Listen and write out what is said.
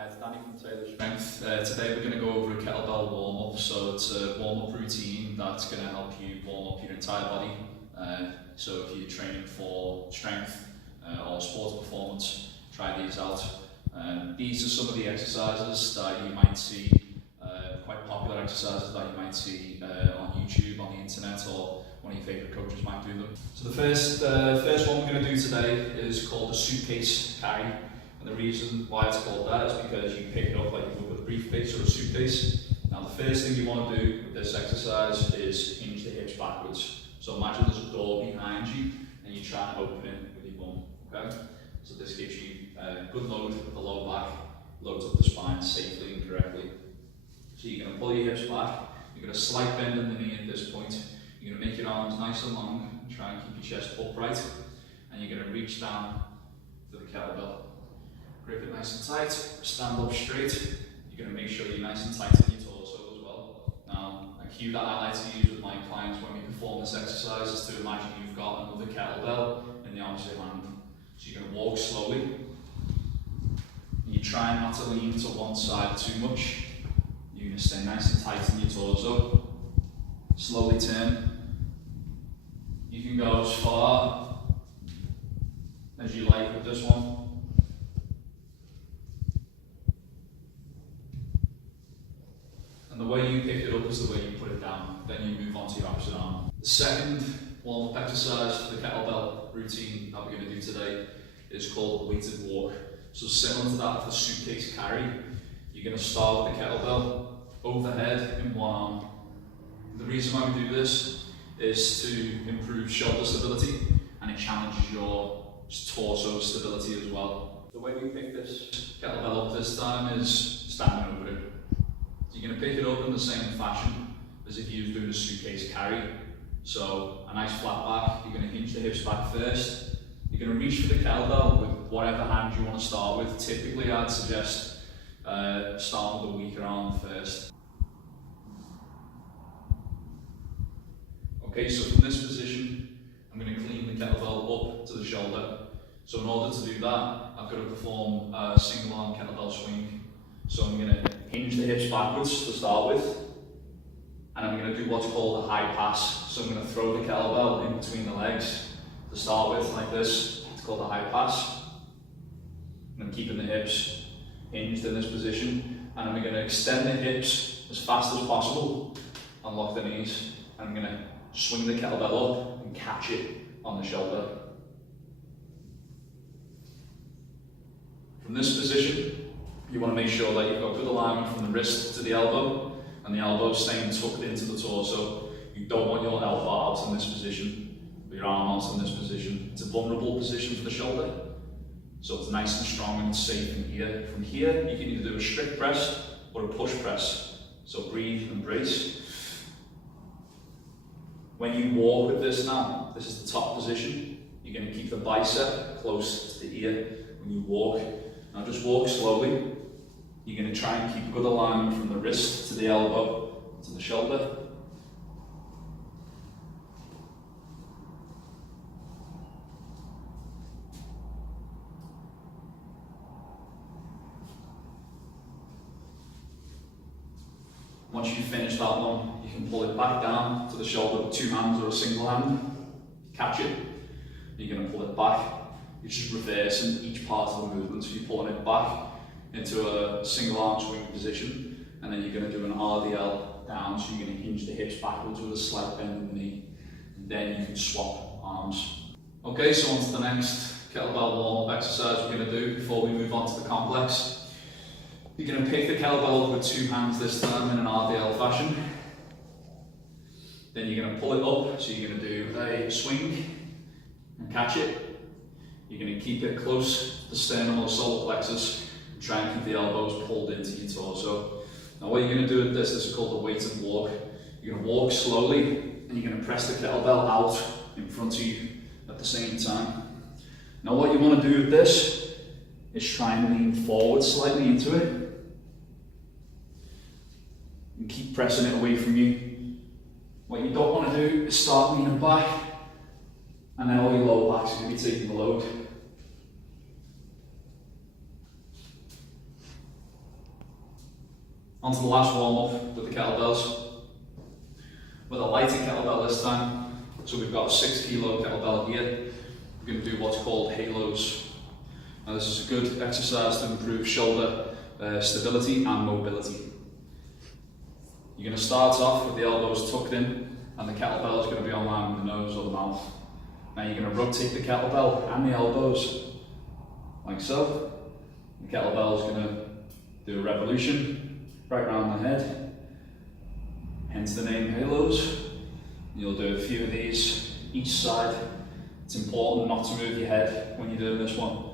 Hi, it's Danny from Taylor Strength. Today we're going to go over a kettlebell warm-up. So it's a warm-up routine that's going to help you warm up your entire body. So if you're training for strength or sports performance, try these out. These are some of the exercises that you might see, quite popular exercises that you might see on YouTube, on the internet, or one of your favourite coaches might do them. So the first one we're going to do today is called a suitcase carry. And the reason why it's called that is because you pick it up like you would with a briefcase or a suitcase. Now the first thing you want to do with this exercise is hinge the hips backwards. So imagine there's a door behind you and you try and open it with your bum. Okay? So this gives you a good load with the low back, loads up the spine safely and correctly. So you're going to pull your hips back, you're going to slight bend in the knee at this point, you're going to make your arms nice and long, and try and keep your chest upright, and you're going to reach down for the kettlebell. Grip it nice and tight, stand up straight. You're going to make sure you're nice and tight in your torso as well. Now, a cue that I like to use with my clients when we perform this exercise is to imagine you've got another kettlebell in the opposite hand. So you're going to walk slowly. And you try not to lean to one side too much. You're going to stay nice and tight in your torso. Slowly turn. You can go as far as you like with this one. The way you pick it up is the way you put it down, then you move on to your opposite arm. The second warm-up exercise for the kettlebell routine that we're going to do today is called a weighted walk. So similar to that of the suitcase carry, you're going to start with the kettlebell overhead in one arm. The reason why we do this is to improve shoulder stability, and it challenges your torso stability as well. The way we pick this kettlebell up this time is standing over it. You're going to pick it up in the same fashion as if you were doing a suitcase carry. So a nice flat back, you're going to hinge the hips back first. You're going to reach for the kettlebell with whatever hand you want to start with. Typically I'd suggest starting with a weaker arm first. Okay, so from this position, I'm going to clean the kettlebell up to the shoulder. So in order to do that, I've got to perform a single arm kettlebell swing. So I'm going to hinge the hips backwards to start with, and I'm going to do what's called a high pass. So I'm going to throw the kettlebell in between the legs to start with, like this. It's called a high pass. And I'm keeping the hips hinged in this position, and I'm going to extend the hips as fast as possible, unlock the knees, and I'm going to swing the kettlebell up and catch it on the shoulder. From this position, you want to make sure that you've got good alignment from the wrist to the elbow, and the elbow staying tucked into the torso. You don't want your elbow out in this position, or your arm out in this position. It's a vulnerable position for the shoulder, so it's nice and strong and safe in here. From here, you can either do a strict press or a push press. So breathe and brace. When you walk with this now, this is the top position. You're going to keep the bicep close to the ear when you walk. Now just walk slowly. You're going to try and keep a good alignment from the wrist to the elbow to the shoulder. Once you've finished that one, you can pull it back down to the shoulder with two hands or a single hand. Catch it. You're going to pull it back. You're just reversing each part of the movement. So you're pulling it back into a single arm swing position, and then you're going to do an RDL down, so you're going to hinge the hips backwards with a slight bend in the knee, and then you can swap arms. Okay, so on to the next kettlebell warm-up exercise we're going to do before we move on to the complex. You're going to pick the kettlebell up with two hands this time in an RDL fashion. Then you're going to pull it up, so you're going to do a swing and catch it. You're going to keep it close to the sternum or solar plexus. Try and keep the elbows pulled into your torso. Now what you're going to do with this is called a weighted walk. You're going to walk slowly, and you're going to press the kettlebell out in front of you at the same time. Now what you want to do with this is try and lean forward slightly into it. And keep pressing it away from you. What you don't want to do is start leaning back, and then all your lower back's going to be taking the load. On to the last warm-up with the kettlebells. With a lighter kettlebell this time. So we've got a 6 kilo kettlebell here. We're going to do what's called halos. Now this is a good exercise to improve shoulder stability and mobility. You're going to start off with the elbows tucked in and the kettlebell is going to be on line with the nose or the mouth. Now you're going to rotate the kettlebell and the elbows like so. The kettlebell is going to do a revolution right round the head, hence the name halos. You'll do a few of these each side. It's important not to move your head when you're doing this one.